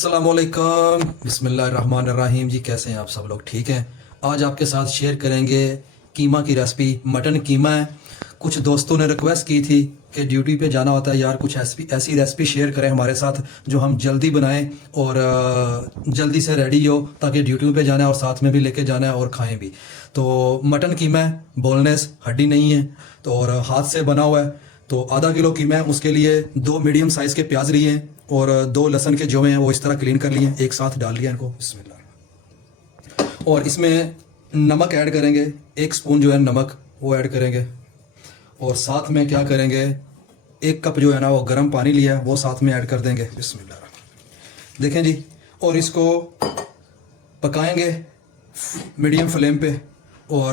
अस्सलामुअलैकुम बिस्मिल्लाहिर्रहमानिर्रहीम जी। कैसे हैं आप सब लोग? ठीक हैं। आज आपके साथ शेयर करेंगे कीमा की रेसिपी। मटन कीमा है। कुछ दोस्तों ने रिक्वेस्ट की थी कि ड्यूटी पे जाना होता है यार, कुछ ऐसी रेसिपी शेयर करें हमारे साथ जो हम जल्दी बनाएं और जल्दी से रेडी हो, ताकि ड्यूटी पे जाना है और साथ में भी लेके जाना है और खाएं भी। तो मटन कीमा है, बोनलेस, हड्डी नहीं है, तो और हाथ से बना हुआ है। तो आधा किलो कीमा है, उसके लिए 2 मीडियम साइज़ के प्याज लिए हैं और 2 लहसुन के जो हैं वो इस तरह क्लीन कर लिए हैं, एक साथ डाल लिया इनको। बिस्मिल्लाह। और इसमें नमक ऐड करेंगे, 1 स्पून जो है नमक वो ऐड करेंगे। और साथ में क्या करेंगे, 1 कप जो है ना वो गर्म पानी लिया है वो साथ में ऐड कर देंगे। बिस्मिल्लाह। देखें जी। और इसको पकाएंगे मीडियम फ्लेम पे और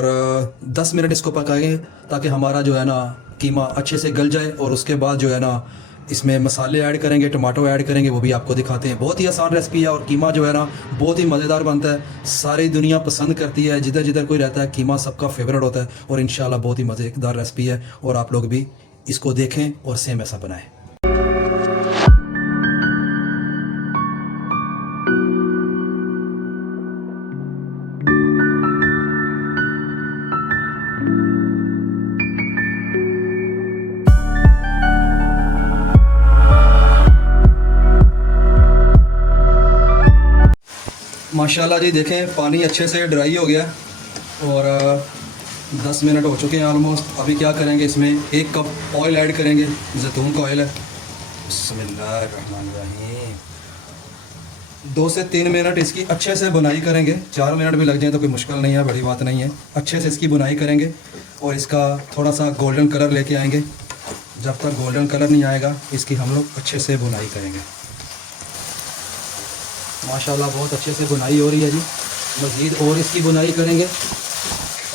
10 मिनट इसको पकाएंगे ताकि हमारा जो है ना कीमा अच्छे से गल जाए। और उसके बाद जो है ना इसमें मसाले ऐड करेंगे, टमाटो ऐड करेंगे, वो भी आपको दिखाते हैं। बहुत ही आसान रेसिपी है और कीमा जो है ना बहुत ही मज़ेदार बनता है। सारी दुनिया पसंद करती है, जिधर जिधर कोई रहता है कीमा सबका फेवरेट होता है। और इंशाल्लाह बहुत ही मज़ेदार रेसिपी है और आप लोग भी इसको देखें और सेम ऐसा बनाएं। माशाल्लाह जी, देखें पानी अच्छे से ड्राई हो गया और 10 मिनट हो चुके हैं ऑलमोस्ट। अभी क्या करेंगे, इसमें 1 कप ऑयल ऐड करेंगे, जैतून का ऑयल है। बिस्मिल्लाहिर्रहमानिर्रहीम। 2 से 3 मिनट इसकी अच्छे से बुनाई करेंगे। 4 मिनट भी लग जाए तो कोई मुश्किल नहीं है, बड़ी बात नहीं है। अच्छे से इसकी बुनाई करेंगे और इसका थोड़ा सा गोल्डन कलर लेके आएंगे। जब तक गोल्डन कलर नहीं आएगा इसकी हम लोग अच्छे से बुनाई करेंगे। माशाल्लाह बहुत अच्छे से बुनाई हो रही है जी। मज़ीद और इसकी बुनाई करेंगे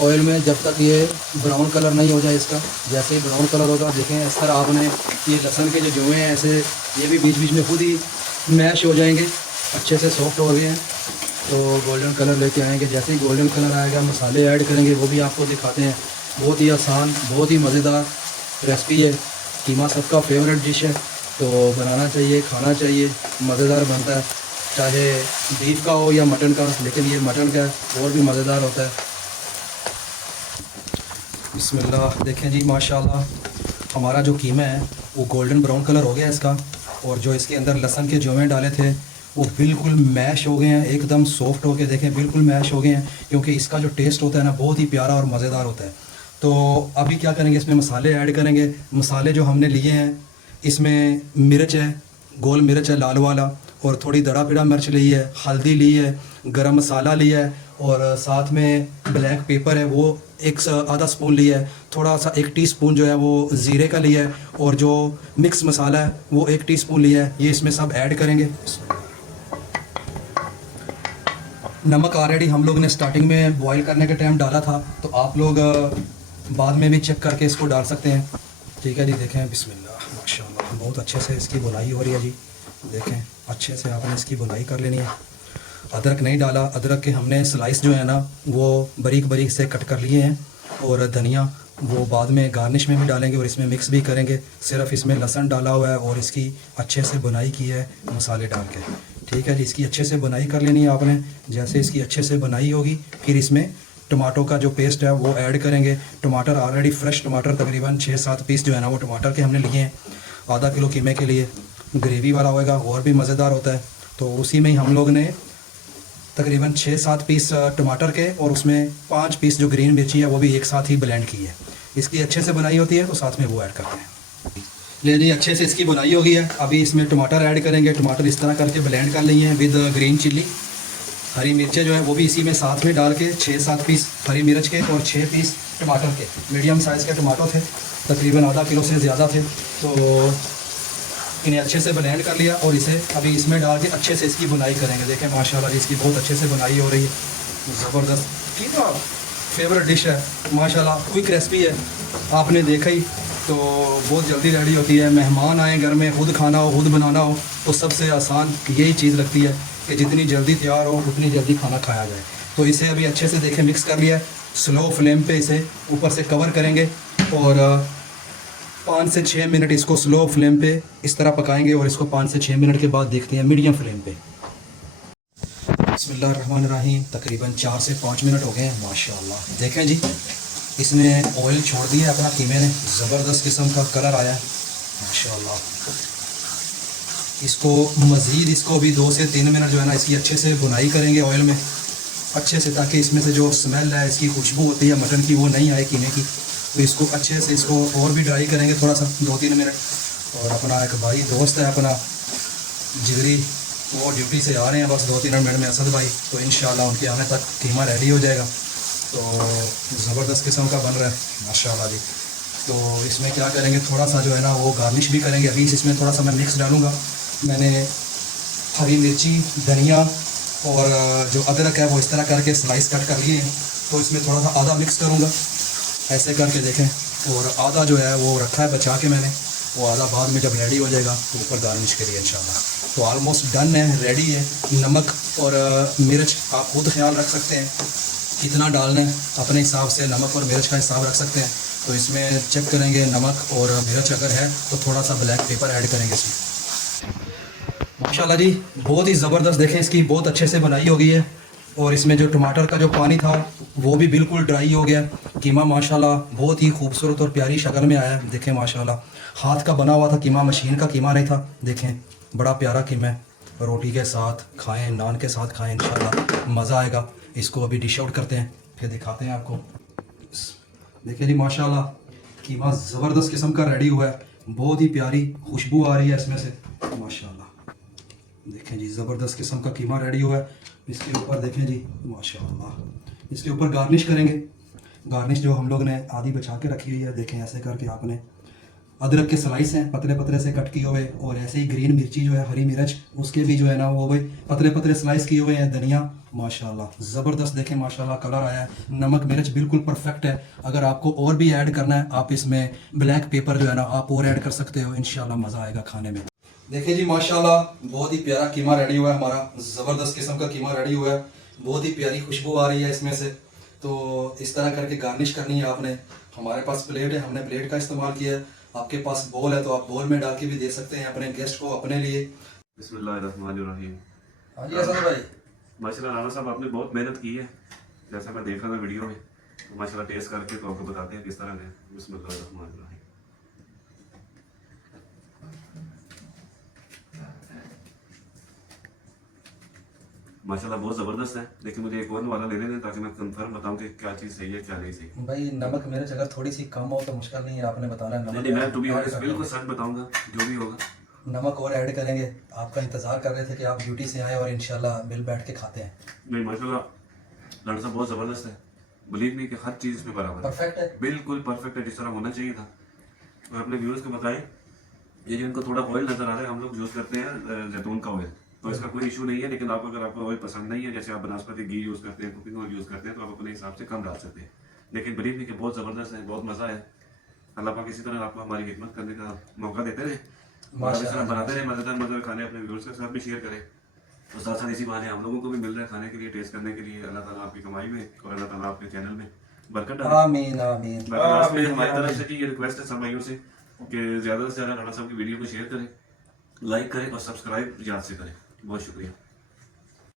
ऑयल में जब तक ये ब्राउन कलर नहीं हो जाए इसका। जैसे ही ब्राउन कलर होगा, देखें इस तरह आपने ये लहसुन के जो जुए हैं ऐसे ये भी बीच बीच में खुद ही मैश हो जाएंगे, अच्छे से सॉफ्ट हो गए हैं। तो गोल्डन कलर लेके आएंगे। जैसे ही गोल्डन कलर आएगा मसाले ऐड करेंगे, वो भी आपको दिखाते हैं। बहुत ही आसान, बहुत ही मज़ेदार रेसिपी है। कीमा सबका फेवरेट डिश है, तो बनाना चाहिए, खाना चाहिए। मज़ेदार बनता है, चाहे बीफ का हो या मटन का, लेकिन ये मटन का और भी मज़ेदार होता है। बिस्मिल्लाह। देखें जी माशाल्लाह हमारा जो कीमा है वो गोल्डन ब्राउन कलर हो गया इसका। और जो इसके अंदर लहसुन के जोमें डाले थे वो बिल्कुल मैश हो गए हैं, एकदम सॉफ्ट हो गए। देखें बिल्कुल मैश हो गए हैं, क्योंकि इसका जो टेस्ट होता है ना बहुत ही प्यारा और मज़ेदार होता है। तो अभी क्या करेंगे, इसमें मसाले ऐड करेंगे। मसाले जो हमने लिए हैं इसमें मिर्च है, गोल मिर्च है लाल वाला, और थोड़ी दड़ा पिड़ा मिर्च ली है, हल्दी ली है, गरम मसाला लिया है, और साथ में ब्लैक पेपर है वो आधा स्पून लिया है। थोड़ा सा 1 टीस्पून जो है वो ज़ीरे का लिया है, और जो मिक्स मसाला है वो 1 टीस्पून लिया है। ये इसमें सब ऐड करेंगे। नमक ऑलरेडी हम लोग ने स्टार्टिंग में बॉईल करने के टाइम डाला था, तो आप लोग बाद में भी चेक करके इसको डाल सकते हैं। ठीक है जी। देखें बिस्मिल्लाह माशाल्लाह बहुत अच्छे से इसकी बुनाई हो रही है जी। देखें अच्छे से आपने इसकी बुनाई कर लेनी है। अदरक नहीं डाला, अदरक के हमने स्लाइस जो है ना वो बारीक बारीक से कट कर लिए हैं। और धनिया वो बाद में गार्निश में भी डालेंगे और इसमें मिक्स भी करेंगे। सिर्फ इसमें लहसुन डाला हुआ है और इसकी अच्छे से बुनाई की है मसाले डाल के। ठीक है जी। इसकी अच्छे से बुनाई कर लेनी है आपने। जैसे इसकी अच्छे से बुनाई होगी फिर इसमें टमाटो का जो पेस्ट है वो ऐड करेंगे। टमाटर ऑलरेडी फ्रेश टमाटर तकरीबन 6-7 पीस जो है ना वो टमाटर के हमने लिए हैं। आधा किलो कीमे के लिए ग्रेवी वाला होएगा और भी मज़ेदार होता है। तो उसी में ही हम लोग ने तकरीबन 6-7 पीस टमाटर के और उसमें 5 पीस जो ग्रीन मिर्ची है वो भी एक साथ ही ब्लेंड की है। इसकी अच्छे से बुनाई होती है तो साथ में वो ऐड करते हैं। ले जी अच्छे से इसकी बुनाई हो गई है। अभी इसमें टमाटर ऐड करेंगे। टमाटर इस तरह करके ब्लेंड कर लिए हैं विद ग्रीन चिल्ली। हरी मिर्चें जो है वो भी इसी में साथ में डाल के 6-7 पीस हरी मिर्च के और 6 पीस टमाटर के, मीडियम साइज़ के टमाटो थे, तकरीबन आधा किलो से ज़्यादा थे। तो इन्हें अच्छे से ब्लेंड कर लिया और इसे अभी इसमें डाल के अच्छे से इसकी बुनाई करेंगे। देखें माशाल्लाह इसकी बहुत अच्छे से बुनाई हो रही है। ज़बरदस्त कीमा फेवरेट डिश है माशाल्लाह। क्विक रेसिपी है, आपने देखा ही, तो बहुत जल्दी रेडी होती है। मेहमान आए घर में, खुद खाना हो खुद बनाना हो तो सबसे आसान यही चीज़ लगती है कि जितनी जल्दी तैयार हो उतनी जल्दी खाना खाया जाए। तो इसे अभी अच्छे से देखें मिक्स कर लिया है। स्लो फ्लेम पे इसे ऊपर से कवर करेंगे और 5 से 6 मिनट इसको स्लो फ्लेम पे इस तरह पकाएंगे। और इसको 5 से 6 मिनट के बाद देखते हैं मीडियम फ्लेम पे। बिस्मिल्लाहिर्रहमानिर्रहीम। तकरीबन 4 से 5 मिनट हो गए हैं माशाल्लाह। देखें जी, इसने ऑयल छोड़ दिया अपना कीमे ने, ज़बरदस्त किस्म का कलर आया है माशाल्लाह। इसको मज़ीद इसको भी 2 से 3 मिनट जो है ना इसकी अच्छे से भुनाई करेंगे ऑयल में अच्छे से, ताकि इसमें से जो स्मेल है, इसकी खुशबू होती है मटन की, वो नहीं आए कीमे की। तो इसको अच्छे से इसको और भी ड्राई करेंगे थोड़ा सा 2-3 मिनट। और अपना एक भाई दोस्त है अपना जिगरी, वो ड्यूटी से आ रहे हैं बस 2-3 मिनट में, असद भाई। तो इंशाल्लाह उनके आने तक कीमा रेडी हो जाएगा। तो ज़बरदस्त किस्म का बन रहा है माशाल्लाह जी। तो इसमें क्या करेंगे, थोड़ा सा जो है ना वो गार्निश भी करेंगे। अभी इसमें थोड़ा सा मैं मिक्स डालूँगा। मैंने हरी मिर्ची, धनिया और जो अदरक है वो इस तरह करके स्लाइस कट कर लिए हैं। तो इसमें थोड़ा सा आधा मिक्स करूँगा ऐसे करके, देखें। और आधा जो है वो रखा है बचा के मैंने, वो आधा बाद में जब रेडी हो जाएगा तो ऊपर गार्निश के लिए इंशाल्लाह। तो ऑलमोस्ट डन है, रेडी है। नमक और मिर्च आप खुद ख्याल रख सकते हैं कितना डालना है, अपने हिसाब से नमक और मिर्च का हिसाब रख सकते हैं। तो इसमें चेक करेंगे नमक और मिर्च अगर है तो थोड़ा सा ब्लैक पेपर ऐड करेंगे इसमें। माशाल्लाह जी, बहुत ही ज़बरदस्त, देखें इसकी बहुत अच्छे से बनाई हो गई है। और इसमें जो टमाटर का जो पानी था वो भी बिल्कुल ड्राई हो गया। कीमा माशाल्लाह बहुत ही खूबसूरत और प्यारी शक्ल में आया है। देखें माशाल्लाह, हाथ का बना हुआ था कीमा, मशीन का कीमा नहीं था। देखें बड़ा प्यारा कीमा है। रोटी के साथ खाएं, नान के साथ खाएं, इंशाल्लाह मज़ा आएगा। इसको अभी डिश आउट करते हैं, फिर दिखाते हैं आपको। देखिए जी माशाल्लाह, कीमा ज़बरदस्त किस्म का रेडी हुआ है। बहुत ही प्यारी खुशबू आ रही है इसमें से माशाल्लाह। देखें जी, ज़बरदस्त किस्म का कीमा रेडी हुआ है। इसके ऊपर देखें जी माशाल्लाह, इसके ऊपर गार्निश करेंगे। गार्निश जो हम लोग ने आधी बचा के रखी हुई है, देखें ऐसे करके आपने अदरक के स्लाइस हैं पतले पतले से कट किए हुए, और ऐसे ही ग्रीन मिर्ची जो है, हरी मिर्च, उसके भी जो है ना वो भी पतले पतले स्लाइस किए हुए हैं। धनिया माशाल्लाह ज़बरदस्त, देखें माशाल्लाह कलर आया है। नमक मिर्च बिल्कुल परफेक्ट है। अगर आपको और भी ऐड करना है, आप इसमें ब्लैक पेपर जो है ना आप और ऐड कर सकते हो, इंशाल्लाह मज़ा आएगा खाने में। देखिए जी माशाल्लाह, बहुत ही प्यारा कीमा रेडी हुआ है हमारा। ज़बरदस्त किस्म का कीमा रेडी हुआ है। बहुत ही प्यारी खुशबू आ रही है इसमें से। तो इस तरह करके गार्निश करनी है आपने। हमारे पास प्लेट है, हमने प्लेट का इस्तेमाल किया है। आपके पास बोल है तो आप बोल में डाल के भी दे सकते हैं अपने गेस्ट को, अपने लिए। बिस्मिल्लाहिर्रहमानिर्रहीम। हाँ जी हसन भाई, माशाल्लाह राना साहब आपने बहुत मेहनत की है, जैसा मैं देख रहा था वीडियो में। तो माशाल्लाह टेस्ट करके तो आपको बताते हैं किस तरह है। बिस्मिल्लाहिर्रहमानिर्रहीम। माशाल्लाह बहुत ज़बरदस्त है, लेकिन मुझे एक और वाला लेने दें ताकि मैं कंफर्म बताऊं कि क्या चीज़ सही है क्या नहीं सही। भाई नमक मिर्च अगर थोड़ी सी कम हो तो मुश्किल नहीं है, आपने बताना है। नहीं, मैं टू बी ऑनेस्ट बिल्कुल सच बताऊंगा जो भी होगा। नमक और ऐड करेंगे। आपका इंतज़ार कर रहे थे कि आप ड्यूटी से आए और इंशाल्लाह मिल बैठ के खाते हैं। नहीं माशाल्लाह लड़का बहुत ज़बरदस्त है। बिलीव मी कि हर चीज़ इसमें बराबर है, परफेक्ट है, बिल्कुल परफेक्ट है, जिस तरह होना चाहिए था। और अपने व्यूअर्स को बताएं, ये जो इनको थोड़ा ऑयल नज़र आ रहा है, हम लोग यूज़ करते हैं जैतून का ऑयल, तो इसका कोई इशू नहीं है। लेकिन आप अगर आपको ऑयल पसंद नहीं है, जैसे आप बनास्पति घी यूज़ करते हैं, कुकिंग ऑयल यूज़ करते हैं, तो आप अपने हिसाब से कम डाल सकते हैं। लेकिन बिलीव मी कि बहुत ज़बरदस्त है, बहुत मज़ा है। अल्लाह पाक इसी तरह आपको हमारी खिदमत करने का मौका देते रहे, और इस तरह बनाते रहे मज़ेदार मज़ेदार खाने, अपने व्यूअर्स के साथ भी शेयर करें। तो साथ साथ इसी बहाने हम लोगों को भी मिल रहा है खाने के लिए, टेस्ट करने के लिए। अल्लाह ताला आपकी कमाई में और अल्लाह ताला आपके चैनल में बरकत डाले। आमीन आमीन। लास्ट में हमारी तरफ से ये रिक्वेस्ट है सब भाइयों से कि ज़्यादा से ज़्यादा राणा साहब की वीडियो को शेयर करें, लाइक करें और सब्सक्राइब याद से करें। बहुत शुक्रिया।